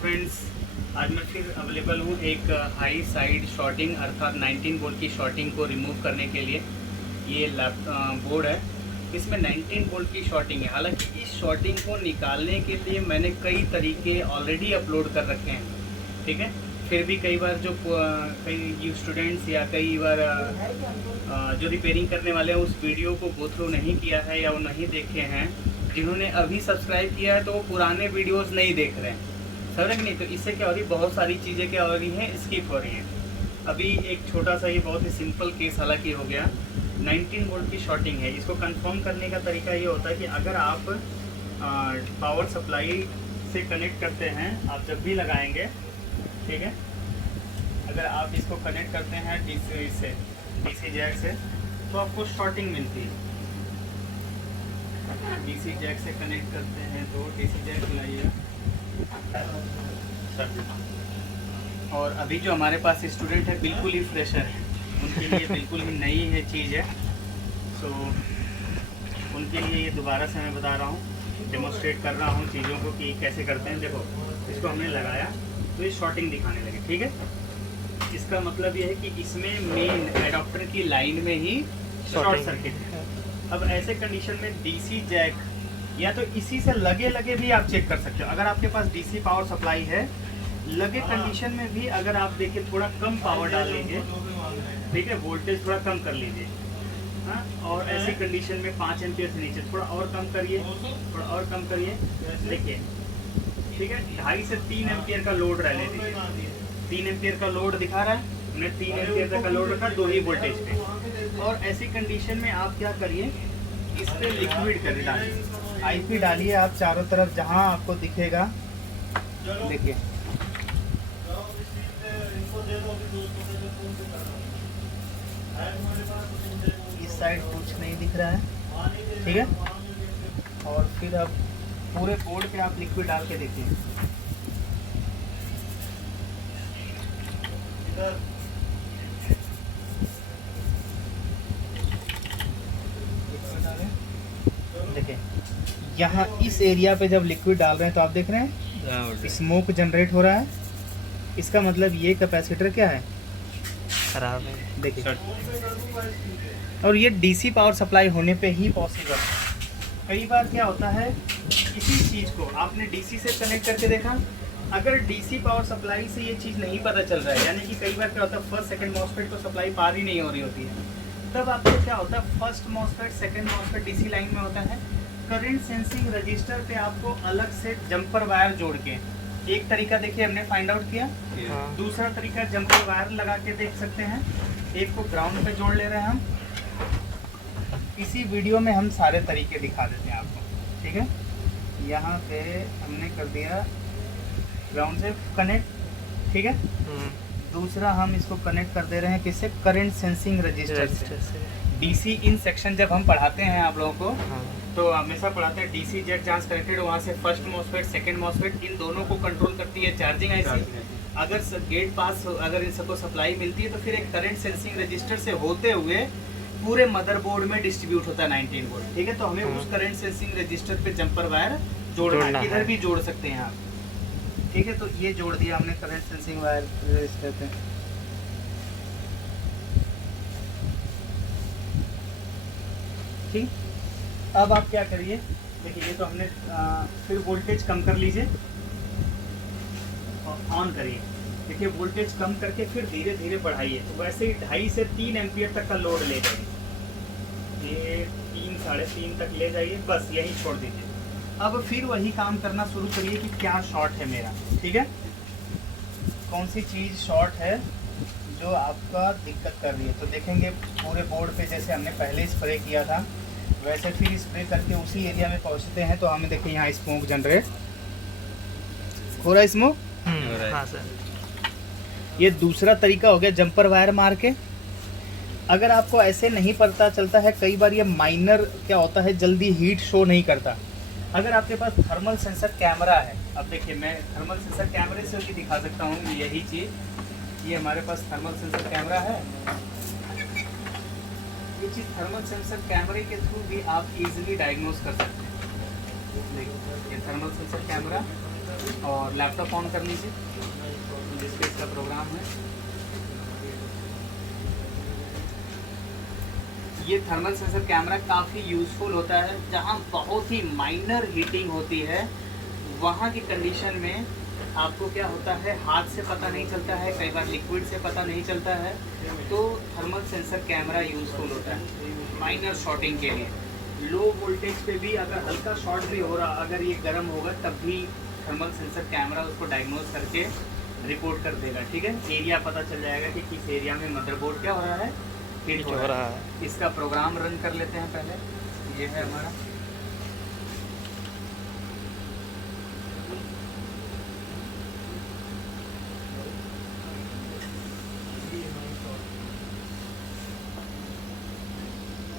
Friends, आज मैं फिर अवेलेबल हूँ एक हाई साइड शॉर्टिंग अर्थात 19 वोल्ट की शॉर्टिंग को रिमूव करने के लिए। ये बोर्ड है, इसमें 19 वोल्ट की शॉर्टिंग है। हालांकि इस शॉर्टिंग को निकालने के लिए मैंने कई तरीके ऑलरेडी अपलोड कर रखे हैं, ठीक है। फिर भी कई बार जो कई स्टूडेंट्स या कई बार जो रिपेयरिंग करने वाले हैं उस वीडियो को गो थ्रू नहीं किया है या वो नहीं देखे हैं। जिन्होंने अभी सब्सक्राइब किया है तो वो पुराने वीडियोस नहीं देख रहे हैं, समझ नहीं। तो इससे क्या हो रही है, बहुत सारी चीज़ें क्या हो रही हैं, स्किप हो रही हैं। अभी एक छोटा सा ये बहुत ही सिंपल केस हालांकि हो गया। 19 वोल्ट की शॉर्टिंग है। इसको कंफर्म करने का तरीका ये होता है कि अगर आप पावर सप्लाई से कनेक्ट करते हैं, आप जब भी लगाएंगे, ठीक है, अगर आप इसको कनेक्ट करते हैं डीसी जैक से तो आपको शॉर्टिंग मिलती है। डीसी जैक से कनेक्ट करते हैं तो डीसी जैक लाइए। और अभी जो हमारे पास स्टूडेंट है बिल्कुल ही फ्रेशर है, उनके लिए बिल्कुल ही नई है चीज़ है। तो उनके लिए ये दोबारा से मैं बता रहा हूँ, डेमोस्ट्रेट कर रहा हूँ चीज़ों को कि कैसे करते हैं। देखो, इसको हमने लगाया तो ये शॉर्टिंग दिखाने लगे, ठीक है। इसका मतलब ये है कि इसमें मेन एडाप्टर की लाइन में ही शॉर्ट सर्किट है। अब ऐसे कंडीशन में डीसी जैक या तो इसी से लगे लगे भी आप चेक कर सकते हो। अगर आपके पास डीसी पावर सप्लाई है, लगे कंडीशन में भी अगर आप देखिए थोड़ा कम पावर डाल लीजिए, ठीक है, वोल्टेज थोड़ा कम कर लीजिए, हाँ। और ऐसी कंडीशन में 5 एम्पियर से नीचे थोड़ा और कम करिए, थोड़ा और कम करिए, देखिए, ठीक है। 2.5 से 3 एम्पियर का लोड रहने दीजिए। 3 एम्पियर का लोड दिखा रहा है, हमने 3 एम्पियर तक का लोड रखा 2 ही वोल्टेज पे। और ऐसी कंडीशन में आप क्या करिए, इस पे लिक्विड कर डालिए, आईपी डालिए आप चारों तरफ जहां आपको दिखेगा। देखिए, इस साइड कुछ नहीं दिख रहा है, ठीक है। और फिर अब पूरे बोर्ड पे आप लिक्विड डाल के देखिए। देखिए, यहाँ इस एरिया पे जब लिक्विड डाल रहे हैं तो आप देख रहे हैं स्मोक जनरेट हो रहा है। इसका मतलब ये कैपेसिटर क्या है, खराब है, देखिए। और ये डीसी पावर सप्लाई होने पे ही पॉसिबल है। कई बार क्या होता है, किसी चीज़ को आपने डीसी से कनेक्ट करके देखा, अगर डीसी पावर सप्लाई से ये चीज़ नहीं पता चल रहा है, यानी कि कई बार क्या होता है फर्स्ट सेकंड मॉसफेट को सप्लाई पार ही नहीं हो रही होती है, तब आपको क्या होता है, first MOSFET second MOSFET DC line में होता है। करंट सेंसिंग रजिस्टर पे आपको अलग से जंपर वायर जोड़ के, एक तरीका देखिए हमने फाइंड आउट किया, दूसरा तरीका जंपर वायर लगा के देख सकते हैं। एक को ग्राउंड पे जोड़ ले रहे हैं हम, इसी वीडियो में हम सारे तरीके दिखा देते हैं आपको, ठीक है। यहाँ पे हमने कर दिया ग्राउंड से कनेक्ट, ठीक है। दूसरा हम इसको कनेक्ट कर दे रहे हैं किससे, करंट सेंसिंग रजिस्टर से। डीसी इन सेक्शन जब हम पढ़ाते हैं आप लोगों को, तो हमेशा पढ़ाते हैं डीसी जेट जहाँ कनेक्टेड, वहाँ से फर्स्ट मॉसफेट सेकंड मॉसफेट, इन दोनों को कंट्रोल करती है चार्जिंग आईसी। अगर गेट पास, अगर इन सबको सप्लाई मिलती है तो फिर एक करंट सेंसिंग रजिस्टर से होते हुए पूरे मदरबोर्ड में डिस्ट्रीब्यूट होता है 19 वोल्ट, ठीक है। तो हमें उस करंट सेंसिंग रजिस्टर पे जंपर वायर जोड़ना है, इधर भी जोड़ सकते हैं आप, ठीक है। तो ये जोड़ दिया हमने करंट सेंसिंग वायर रजिस्टर पे। ठीक, अब आप क्या करिए, देखिए ये तो हमने फिर वोल्टेज कम कर लीजिए और ऑन करिए। देखिए वोल्टेज कम करके फिर धीरे धीरे बढ़ाइए। तो वैसे ही 2.5 से 3 एम्पियर तक का लोड ले जाइए, ये 3 साढ़े 3 तक ले जाइए, बस यही छोड़ दीजिए। अब फिर वही काम करना शुरू करिए कि क्या शॉर्ट है मेरा, ठीक है, कौन सी चीज़ शॉर्ट है जो आपका दिक्कत कर रही है। तो देखेंगे पूरे बोर्ड पे जैसे हमने पहले स्प्रे किया था वैसे फिर स्प्रे करके उसी एरिया में पहुंचते हैं। तो हमें देखिए यहाँ स्मोक जनरेट हो रहा है, स्मोक। हाँ सर, ये दूसरा तरीका हो गया जंपर वायर मार के। अगर आपको ऐसे नहीं पता चलता है, कई बार ये माइनर क्या होता है, जल्दी हीट शो नहीं करता। अगर आपके पास थर्मल सेंसर कैमरा है, अब देखिए मैं थर्मल सेंसर कैमरे से भी दिखा सकता हूँ यही चीज़। ये हमारे पास थर्मल सेंसर कैमरा है, ये चीज़ थर्मल सेंसर कैमरे के थ्रू भी आप इजीली डायग्नोस कर सकते हैं। देखिए ये थर्मल सेंसर कैमरा, और लैपटॉप ऑन कर लीजिए जिसपे इसका प्रोग्राम है। ये थर्मल सेंसर कैमरा काफ़ी यूज़फुल होता है जहाँ बहुत ही माइनर हीटिंग होती है, वहाँ की कंडीशन में आपको क्या होता है, हाथ से पता नहीं चलता है, कई बार लिक्विड से पता नहीं चलता है, तो थर्मल सेंसर कैमरा यूज़फुल होता है माइनर शॉर्टिंग के लिए। लो वोल्टेज पे भी अगर हल्का शॉर्ट भी हो रहा, अगर ये गर्म होगा तब भी थर्मल सेंसर कैमरा उसको डायग्नोज करके रिपोर्ट कर देगा। ठीक है, एरिया पता चल जाएगा कि किस एरिया में मदरबोर्ड क्या हो रहा है, हीट हो रहा है। इसका प्रोग्राम रन कर लेते हैं पहले। ये है हमारा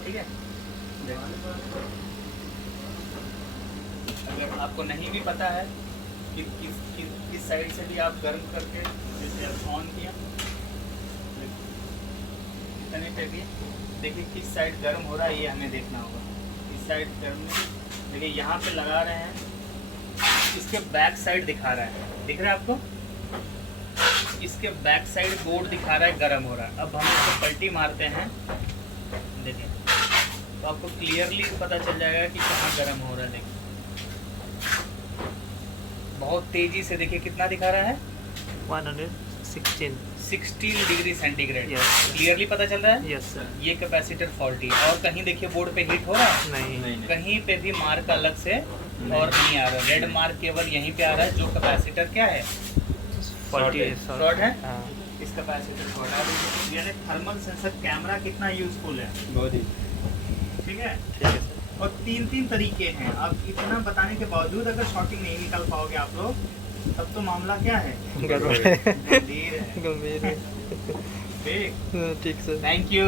ठीक है। अगर आपको नहीं भी पता है कि किस साइड से भी आप गर्म करके जैसे ऑन किया इतने पे भी देखिए किस साइड गर्म हो रहा है, ये हमें देखना होगा। इस साइड गर्म नहीं, देखिए यहाँ पे लगा रहे हैं, इसके बैक साइड दिखा रहा है, दिख रहा है आपको, इसके बैक साइड बोर्ड दिखा रहा है गर्म हो रहा है। अब हम इसको पलटी मारते हैं, देखिए तो आपको क्लियरली पता चल जाएगा कि कहाँ गर्म हो रहा है। देखिए बहुत तेजी से, देखिए कितना दिखा रहा है, 16 डिग्री सेंटीग्रेड। क्लियरली पता चल रहा है। Yes sir. ये कैपेसिटर फॉल्टी है। और कहीं देखिए बोर्ड पे हीट हो रहा है, नहीं, कहीं पे भी मार्क अलग से और नहीं आ रहा, रेड मार्क केवल यहीं पे आ रहा है, जो कैपेसिटर क्या है, शॉर्ट है। इस कैपेसिटर शॉर्ट है। यानी थर्मल सेंसर कैमरा कितना यूजफुल है, बहुत ही ठीक है। ठीक है सर। और 3 तरीके हैं। अब इतना बताने के बावजूद अगर शॉर्टिंग नहीं निकाल पाओगे आप लोग, तब तो मामला क्या है, गंभीर है। गंभीर है। गंभीर है। ठीक, ठीक सर। Thank you.